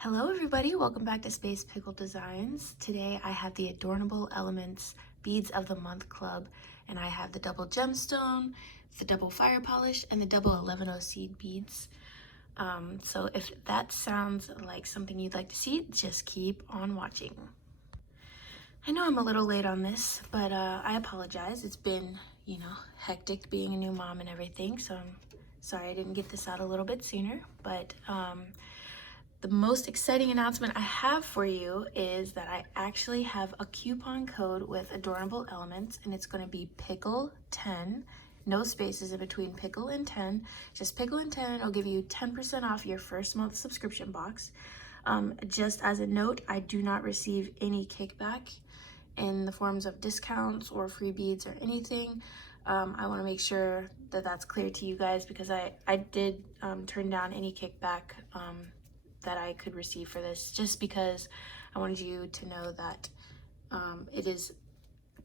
Hello everybody, welcome back to Space Pickle Designs. Today I have the Adornable Elements Beads of the Month Club, and I have the double gemstone, the double fire polish, and the double 11 seed beads. So if that sounds like something you'd like to see, just keep on watching. I know I'm a little late on this, but I apologize. It's been, hectic being a new mom and everything, so I'm sorry I didn't get this out a little bit sooner, but the most exciting announcement I have for you is that I actually have a coupon code with Adornable Elements, and it's going to be Pickle10. No spaces in between Pickle and 10. Just Pickle and 10. It'll give you 10% off your first month subscription box. Just as a note, I do not receive any kickback in the forms of discounts or free beads or anything. I want to make sure that that's clear to you guys, because I did turn down any kickback that I could receive for this, just because I wanted you to know that it is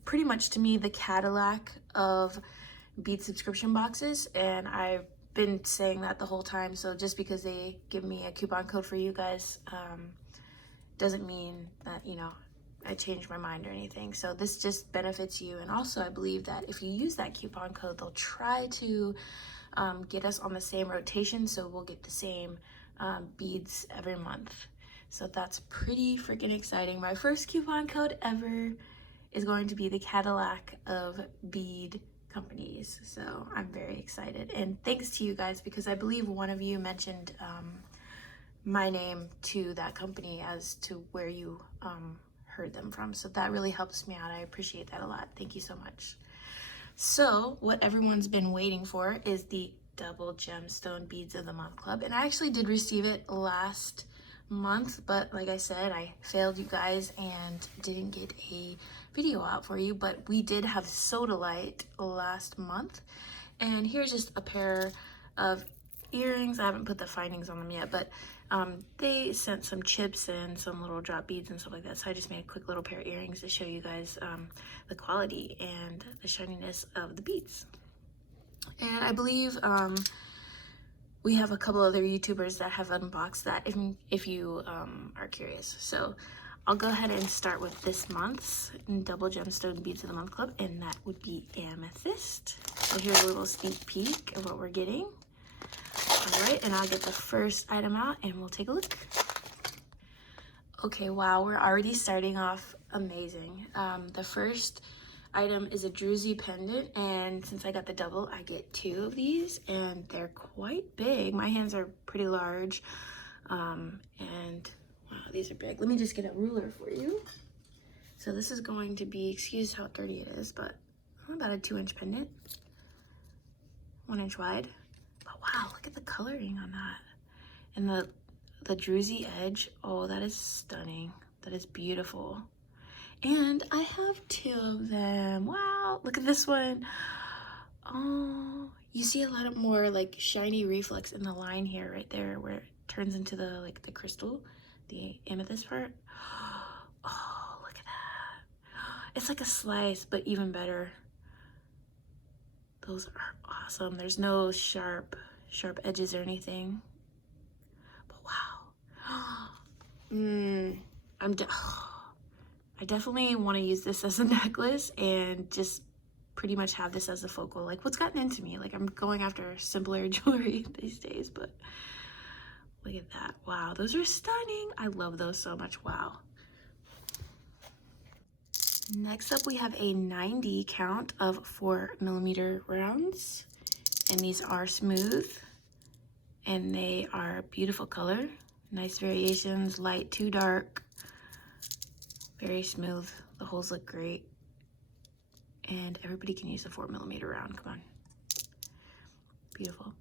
pretty much, to me, the Cadillac of bead subscription boxes, and I've been saying that the whole time. So just because they give me a coupon code for you guys doesn't mean that, I changed my mind or anything. So this just benefits you, and also I believe that if you use that coupon code, they'll try to get us on the same rotation, so we'll get the same beads every month. So that's pretty freaking exciting. My first coupon code ever is going to be the Cadillac of bead companies, so I'm very excited. And thanks to you guys, because I believe one of you mentioned my name to that company as to where you heard them from, so that really helps me out. I appreciate that a lot. Thank you so much. So what everyone's been waiting for is the double gemstone beads of the month club, and I actually did receive it last month, but like I said, I failed you guys and didn't get a video out for you. But we did have Sodalite last month, and here's just a pair of earrings. I haven't put the findings on them yet, but they sent some chips and some little drop beads and stuff like that, so I just made a quick little pair of earrings to show you guys the quality and the shininess of the beads. And I believe we have a couple other YouTubers that have unboxed that if you are curious. So I'll go ahead and start with this month's double gemstone beads of the month club, and that would be Amethyst. So here's a little sneak peek of what we're getting. All right, and I'll get the first item out and we'll take a look. Okay, wow, we're already starting off amazing. The first item is a druzy pendant, and since I got the double, I get 2 of these, and they're quite big. My hands are pretty large, and wow, these are big. Let me just get a ruler for you. So this is going to be, excuse how dirty it is, but about a 2-inch pendant, 1 inch wide. But wow, look at the coloring on that, and the druzy edge. Oh, that is stunning. That is beautiful. And I have 2 of them. Wow, look at this one. Oh, you see a lot of more like shiny reflex in the line here, right there, where it turns into the crystal, the amethyst part. Oh, look at that. It's like a slice, but even better. Those are awesome. There's no sharp edges or anything. But wow. I definitely want to use this as a necklace and just pretty much have this as a focal. Like, what's gotten into me? Like, I'm going after simpler jewelry these days, but look at that. Wow, those are stunning. I love those so much. Wow. Next up, we have a 90 count of 4mm rounds, and these are smooth, and they are beautiful color. Nice variations, light to dark. Very smooth. The holes look great. And everybody can use a 4mm round. Come on. Beautiful.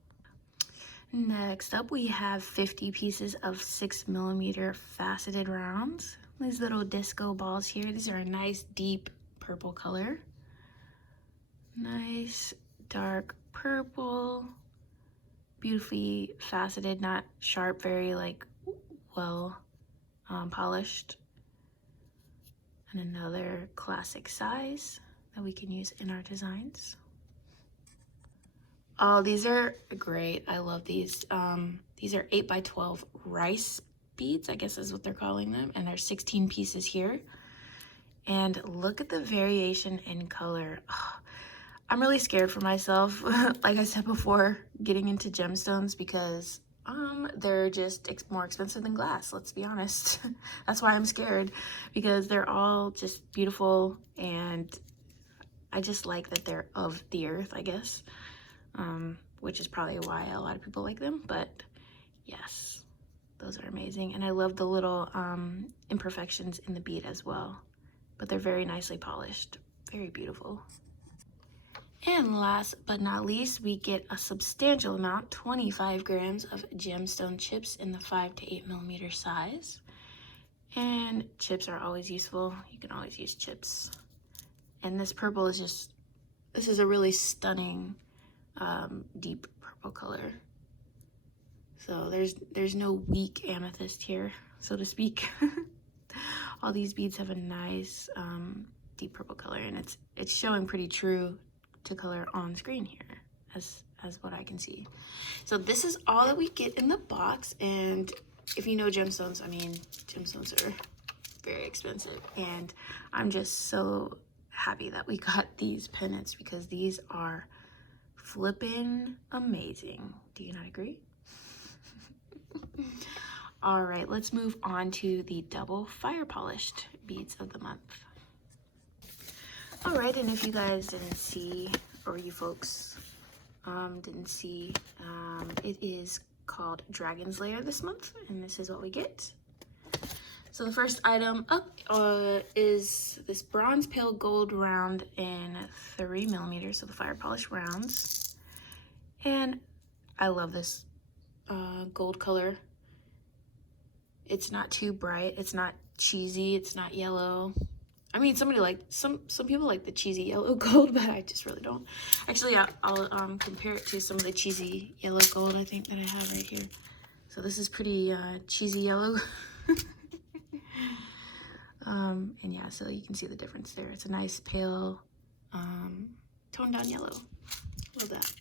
Next up, we have 50 pieces of 6mm faceted rounds. These little disco balls here. These are a nice deep purple color. Nice dark purple. Beautifully faceted, not sharp, very well polished. And another classic size that we can use in our designs. Oh, these are great. I love these. These are 8x12 rice beads, I guess is what they're calling them, and there's 16 pieces here. And look at the variation in color. Oh, I'm really scared for myself, like I said before, getting into gemstones because they're just more expensive than glass, let's be honest. That's why I'm scared, because they're all just beautiful, and I just like that they're of the earth, I guess, which is probably why a lot of people like them. But yes, those are amazing. And I love the little imperfections in the bead as well, but they're very nicely polished, very beautiful. And last but not least, we get a substantial amount, 25 grams of gemstone chips in the 5 to 8 millimeter size. And chips are always useful. You can always use chips. And this purple is just, this is a really stunning deep purple color. So there's no weak amethyst here, so to speak. All these beads have a nice deep purple color, and it's showing pretty true to color on screen here, as what I can see. So this is all that we get in the box, and if you know gemstones, I mean, gemstones are very expensive, and I'm just so happy that we got these pennants because these are flippin' amazing. Do you not agree? All right, let's move on to the double fire polished beads of the month. All right, and if you guys didn't see, or you folks didn't see, it is called Dragon's Lair this month, and this is what we get. So the first item up is this bronze pale gold round in 3 millimeters, so the fire polish rounds. And I love this gold color. It's not too bright, it's not cheesy, it's not yellow. I mean, some people like the cheesy yellow gold, but I just really don't. Actually, I'll compare it to some of the cheesy yellow gold I think that I have right here. So this is pretty cheesy yellow. And yeah, so you can see the difference there. It's a nice pale toned down yellow. Love that.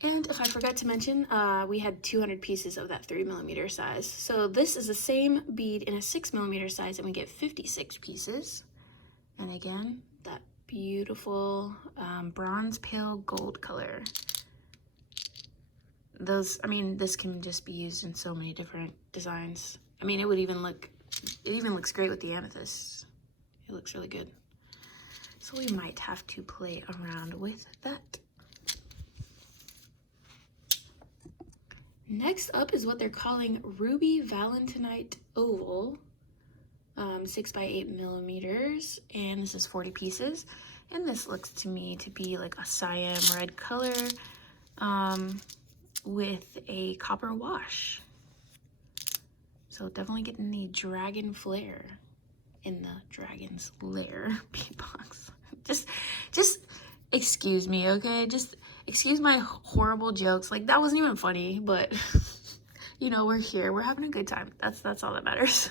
And if I forgot to mention, we had 200 pieces of that 3 millimeter size. So this is the same bead in a 6 millimeter size, and we get 56 pieces. And again, that beautiful bronze pale gold color. Those, I mean, this can just be used in so many different designs. I mean, it even looks great with the amethyst. It looks really good. So we might have to play around with that. Next up is what they're calling Ruby Valentinite Oval, 6 by 8 millimeters, and this is 40 pieces. And this looks to me to be like a cyan red color with a copper wash. So definitely getting the dragon flare in the Dragon's Lair beatbox. Just excuse me, okay? Just excuse my horrible jokes. Like, that wasn't even funny, but you know, we're here. We're having a good time. That's all that matters.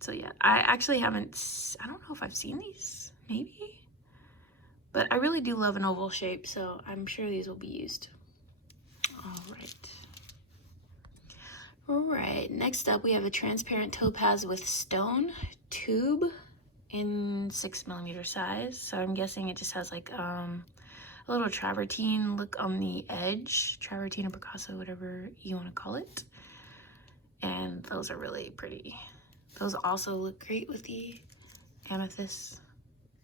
So yeah, I actually haven't, I don't know if I've seen these, maybe. But I really do love an oval shape, so I'm sure these will be used. All right, next up we have a transparent topaz with stone tube in 6 millimeter size. So I'm guessing it just has like a little travertine look on the edge, travertine or Picasso, whatever you want to call it. And those are really pretty. Those also look great with the amethyst.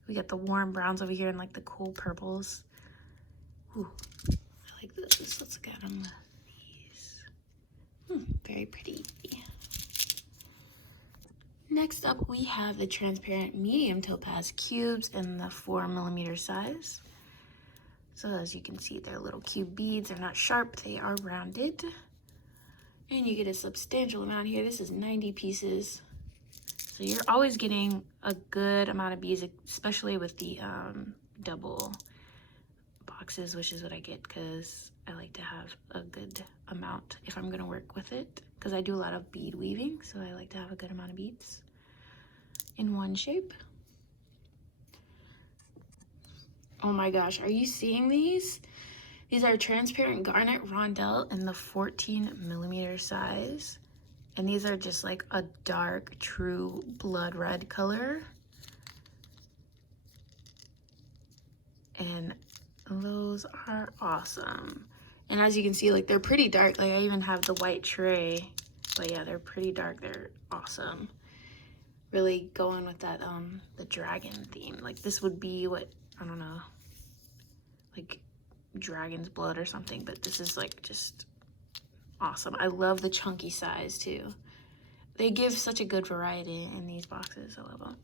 We got the warm browns over here and like the cool purples. Ooh, I like this. Let's look at them. Very pretty. Next up, we have the transparent medium topaz cubes in the 4 millimeter size. So as you can see, they're little cube beads. They're not sharp, they are rounded. And you get a substantial amount here. This is 90 pieces. So you're always getting a good amount of beads, especially with the double boxes, which is what I get because I like to have a good amount if I'm gonna work with it, because I do a lot of bead weaving, so I like to have a good amount of beads in one shape. Oh my gosh, are you seeing these? These are transparent garnet rondelle in the 14mm size. And these are just like a dark, true blood red color. And those are awesome. And as you can see, like they're pretty dark. Like I even have the white tray, but yeah, they're pretty dark. They're awesome. Really going with that, the dragon theme. Like this would be what, I don't know, like dragon's blood or something, but this is like just awesome. I love the chunky size too. They give such a good variety in these boxes. I love them.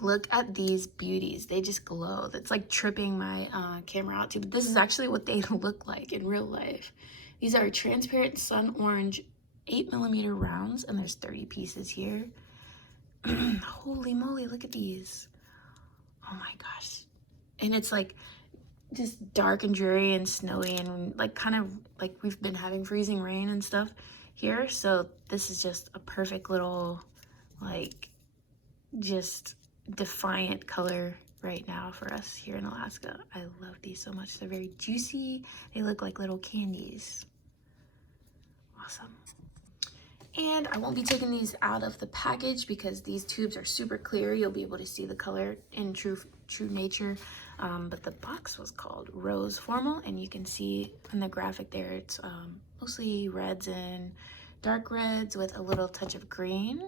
Look at these beauties. They just glow. That's like tripping my camera out too. But this is actually what they look like in real life. These are transparent sun orange 8mm rounds, and there's 30 pieces here. Holy moly, look at these. Oh my gosh. And it's like just dark and dreary and snowy and like kind of like we've been having freezing rain and stuff here. So this is just a perfect little like just defiant color right now for us here in Alaska. I love these so much. They're very juicy. They look like little candies. Awesome. And I won't be taking these out of the package because these tubes are super clear. You'll be able to see the color in true nature. But the box was called Rose Formal, and you can see in the graphic there, it's mostly reds and dark reds with a little touch of green.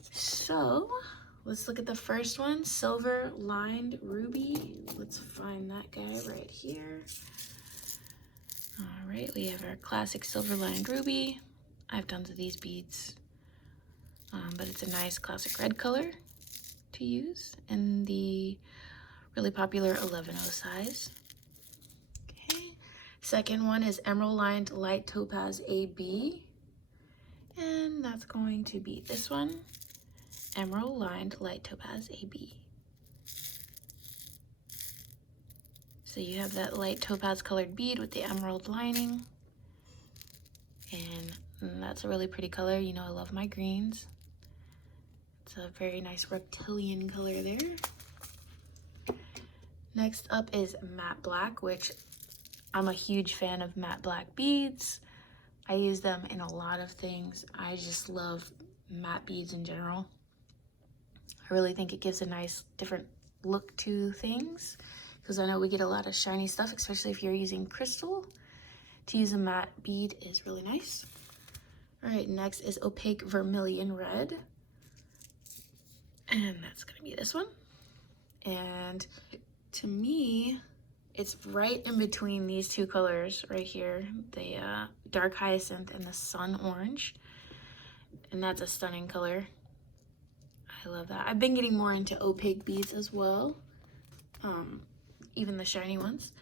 So let's look at the first one, Silver Lined Ruby. Let's find that guy right here. All right, we have our classic Silver Lined Ruby. I have tons of these beads, but it's a nice classic red color to use in the really popular 11/0 size. Okay, second one is Emerald Lined Light Topaz AB, and that's going to be this one, Emerald Lined Light Topaz AB. So you have that light topaz colored bead with the emerald lining, and that's a really pretty color. You know I love my greens. It's a very nice reptilian color there. Next up is Matte Black, which I'm a huge fan of matte black beads. I use them in a lot of things. I just love matte beads in general. I really think it gives a nice different look to things, because I know we get a lot of shiny stuff, especially if you're using crystal. To use a matte bead is really nice. All right, next is Opaque Vermilion Red, and that's gonna be this one. And to me, it's right in between these two colors right here, the dark hyacinth and the sun orange, and that's a stunning color. I love that. I've been getting more into opaque beads as well, even the shiny ones.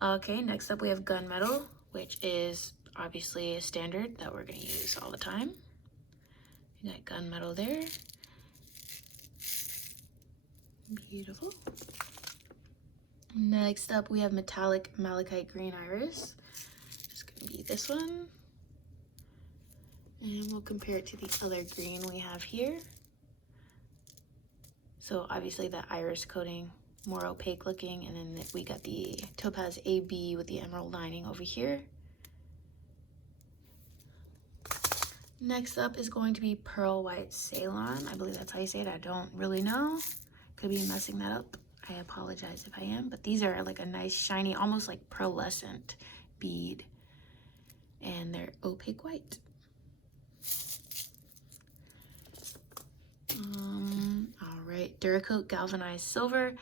Okay, next up we have Gunmetal, which is obviously a standard that we're gonna use all the time. You got Gunmetal there. Beautiful. Next up we have Metallic Malachite Green Iris. It's gonna be this one. And we'll compare it to the other green we have here. So obviously the iris coating, more opaque looking, and then we got the Topaz AB with the emerald lining over here. Next up is going to be Pearl White Ceylon. I believe that's how you say it. I don't really know. Could be messing that up. I apologize if I am, but these are like a nice shiny, almost like pearlescent bead, and they're opaque white. All right, Duracoat Galvanized Silver.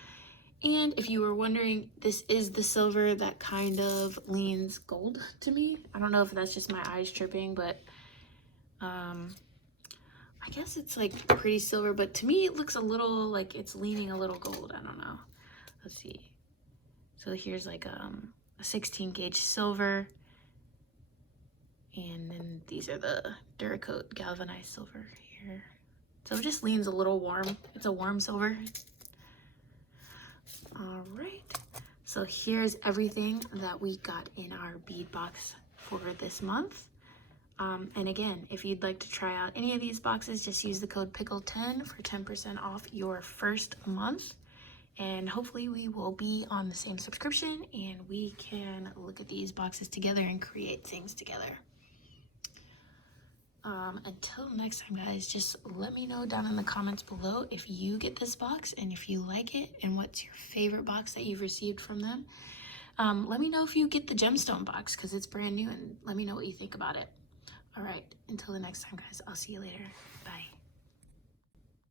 And if you were wondering, this is the silver that kind of leans gold to me. I don't know if that's just my eyes tripping, but I guess it's like pretty silver, but to me it looks a little like it's leaning a little gold. I don't know. Let's see. So here's like a 16 gauge silver, and then these are the Duracoat Galvanized Silver here. So it just leans a little warm. It's a warm silver. All right, so here's everything that we got in our bead box for this month. And again, if you'd like to try out any of these boxes, just use the code PICKLE10 for 10% off your first month. And hopefully we will be on the same subscription and we can look at these boxes together and create things together. Until next time, guys, just let me know down in the comments below if you get this box and if you like it and what's your favorite box that you've received from them. Let me know if you get the Gemstone box because it's brand new, and let me know what you think about it. All right, until the next time, guys, I'll see you later. Bye.